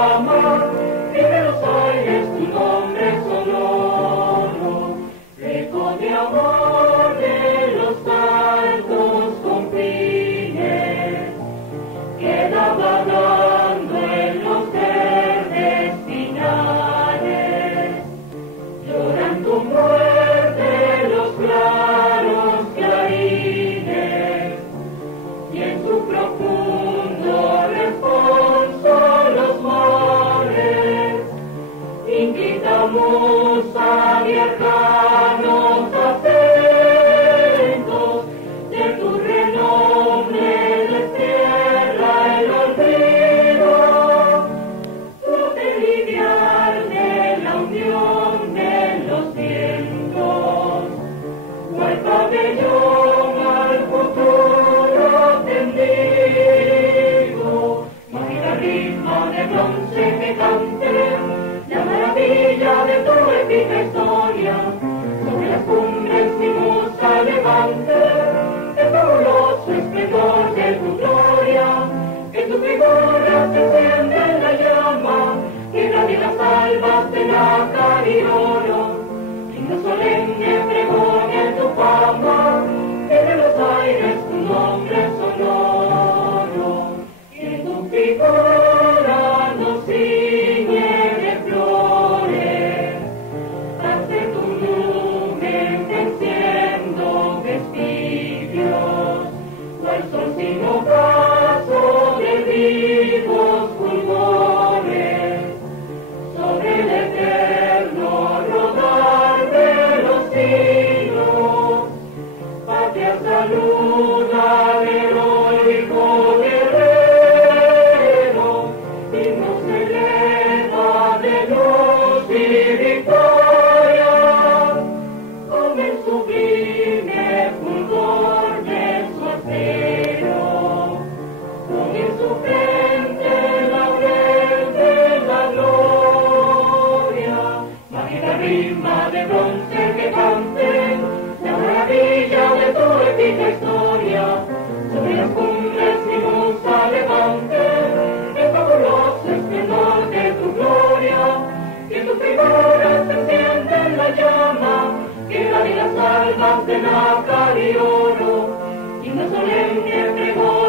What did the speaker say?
fama, entre los aires tu nombre sonoro, eco de amor de los altos confines, queda vagando en los verdes pinares, lloran tu muerte los claros clarines, y en su profundo responso los mares invitamos a viajarnos atentos, de tu renombre destierra el olvido, flote livial de la unión de los vientos, cual pabellón al futuro tendido, mágica risma de bronce que cante la maravilla de tu épica historia, sobre las cumbres mi musa levante el fabuloso esplendor de tu gloria, que tu figura se enciende en la llama, que irradia las albas de nácar y oro, himno solemne pregone tu fama, que de los aires tu nombre sonoro, y en tu figura nos ciñe de flores, hace tu lumen venciendo vestigios, cual sol sin ocaso de vivos fulgores, sobre el eterno rodar de los siglos, patria saluda al heroico guerrero, himno se eleva de luz y victoria, con el sublime fulgor de su acero, con en su frente laurel de la gloria, mágica rima de bronce que cante la maravilla de tu épica historia, sobre las cumbres mi musa levante el fabuloso esplendor de tu gloria, que tu figura se enciende en la llama, que irradia las almas de nácar y oro, himno solemne pregona